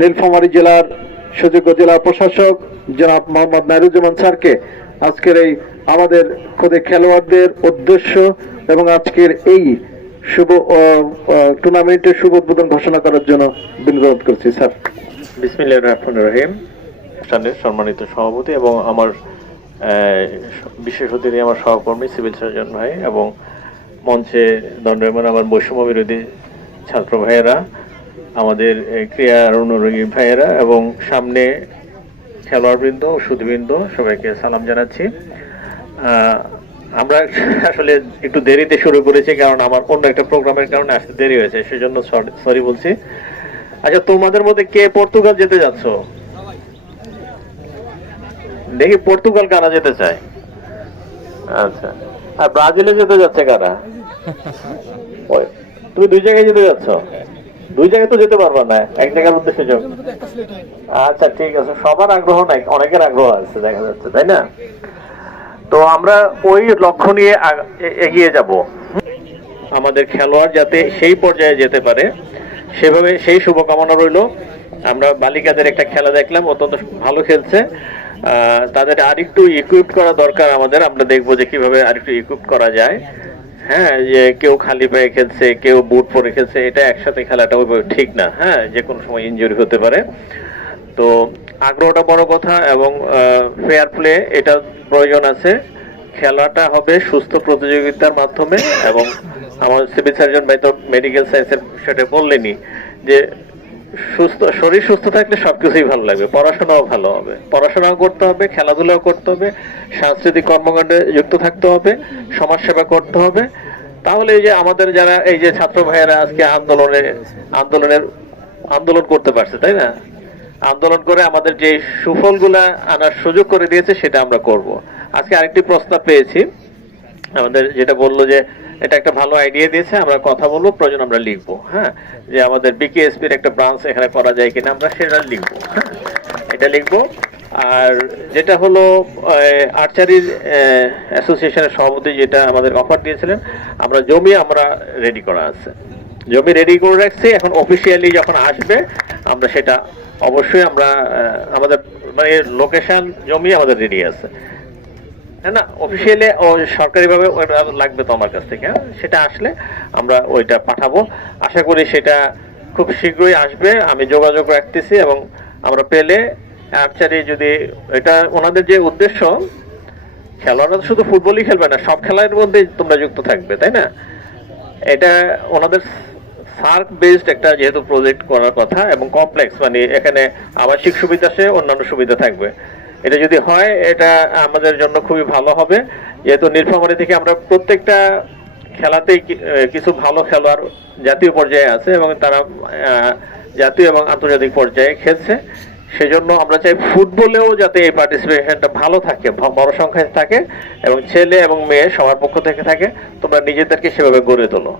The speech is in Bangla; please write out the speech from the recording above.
নীলফামারী জেলার সুযোগ্য জেলা প্রশাসক জনাব মোহাম্মদ নাইরুজ্জামান স্যারকে আজকের এই আমাদের খোদে খেলোয়াড়দের উদ্দেশ্য এবং আজকের এই শুভ টুর্নামেন্টের শুভ উদ্বোধন ঘোষণা করার জন্য বিনোদন করছি। স্যার। বিসমিল্লাহির রহমানির রহিম। অনুষ্ঠানের সম্মানিত সভাপতি এবং আমার বিশেষ অতিথি আমার সহকর্মী সিভিল সার্জন ভাই এবং মঞ্চে দণ্ডায়মান আমার বৈষম্য বিরোধী ছাত্র ভাইয়েরা, আমাদের ক্রীড়া অনুরাগী ভাইয়েরা এবং সামনে খেলোয়াড়বৃন্দ ও সুধীবৃন্দ, সবাইকে সালাম জানাচ্ছি। আমরা আসলে একটু দেরিতে শুরু করেছি কারণ আমার অন্য একটা প্রোগ্রামের কারণে আসতে দেরি হয়েছে, সেজন্য সরি বলছি। আচ্ছা, তোমাদের মধ্যে কে পর্তুগাল যেতে যাচ্ছ? দেখি পর্তুগাল কারা যেতে চায়? আচ্ছা, আর ব্রাজিলে যেতে যাচ্ছে কারা? তুমি দুই জায়গায় যেতে যাচ্ছ? দুই জায়গায় তো যেতে পারবা না, এক জায়গার উদ্দেশ্যে যাও। আচ্ছা ঠিক আছে, সবার আগ্রহ নাই, অনেকের আগ্রহ আছে দেখা যাচ্ছে, তাই না? তো আমরা ওই লক্ষ্য নিয়ে এগিয়ে যাব, আমাদের খেলোয়াড় যাতে সেই পর্যায়ে যেতে পারে সেভাবে, সেই শুভকামনা রইল। আমরা বালিকাদের একটা খেলা দেখলাম, অত্যন্ত ভালো খেলছে। তাদের আরেকটু ইকুইপ করা দরকার আমাদের। আমরা দেখবো যে কিভাবে আরেকটু ইকুইপ করা যায়। হ্যাঁ, যে কেউ খালি পায়ে খেলছে, কেউ বুট পরে খেলছে, এটা একসাথে খেলাটা ওইভাবে ঠিক না। হ্যাঁ, যে কোনো সময় ইনজুরি হতে পারে। তো আগ্রহটা বড় কথা এবং ফেয়ার প্লে এটা প্রয়োজন আছে। খেলাটা হবে সুস্থ প্রতিযোগিতার মাধ্যমে এবং আমার সিভিল সার্জন ভাই তো মেডিকেল সায়েন্সের সেটা বললেনই যে শরীর সুস্থ থাকলে সবকিছুই ভালো লাগবে, পড়াশোনাও ভালো হবে, পড়াশোনাও করতে হবে, খেলাধুলাও করতে হবে, সাংস্কৃতিক কর্মকাণ্ডে যুক্ত থাকতে হবে, সমাজসেবা করতে হবে। তাহলে এই যে আমাদের যারা এই যে ছাত্র ভাইয়েরা আজকে আন্দোলন করতে পারছে, তাই না? আন্দোলন করে আমাদের যে সুফলগুলা আনার সুযোগ করে দিয়েছে সেটা আমরা করব। আজকে আরেকটি প্রস্তাব পেয়েছি, আমাদের যেটা বললো যে এটা একটা ভালো আইডিয়া দিয়েছে, আমরা কথা বলবো, প্রয়োজন আমরা লিখবো। হ্যাঁ, যে আমাদের বিকেএসপির একটা ব্রাঞ্চ এখানে করা যায় কিনা, আমরা সেটা লিখবো। হ্যাঁ, এটা লিখবো। আর যেটা হলো আর্চারির অ্যাসোসিয়েশনের সভাপতি যেটা আমাদের অফার দিয়েছিলেন, আমরা জমি রেডি করা আছে, জমি রেডি করে রাখছি। এখন অফিসিয়ালি যখন আসবে আমরা সেটা অবশ্যই আমরা আমাদের মানে লোকেশন জমি আমাদের রেডি আছে, না অফিসিয়ালি ও সরকারিভাবে ওটা লাগবে তো আমার কাছ থেকে। সেটা আসলে আমরা ওইটা পাঠাবো, আশা করি সেটা খুব শীঘ্রই আসবে। আমি যোগাযোগ রাখতেছি এবং আমরা পেলে আর্চারি যদি এটা ওনাদের যে উদ্দেশ্য, খেলোয়াড়রা শুধু ফুটবলই খেলবে না, সব খেলার মধ্যে তোমরা যুক্ত থাকবে, তাই না? এটা ওনাদের সার্ক বেসড একটা যেহেতু প্রজেক্ট করার কথা এবং কমপ্লেক্স, মানে এখানে আবাসিক সুবিধা সে অন্যান্য সুবিধা থাকবে। এটা যদি হয় এটা আমাদের জন্য খুবই ভালো হবে, যেহেতু নীলফামারী থেকে আমরা প্রত্যেকটা খেলাতেই কিছু ভালো খেলোয়াড় জাতীয় পর্যায়ে আছে এবং তারা জাতীয় এবং আন্তর্জাতিক পর্যায়ে খেলছে। সেজন্য আমরা চাই ফুটবলেও যাতে এই পার্টিসিপেশনটা ভালো থাকে, বড় সংখ্যায় থাকে এবং ছেলে এবং মেয়ে সবার পক্ষ থেকে থাকে। তোমরা নিজেদেরকে সেভাবে গড়ে তোলো।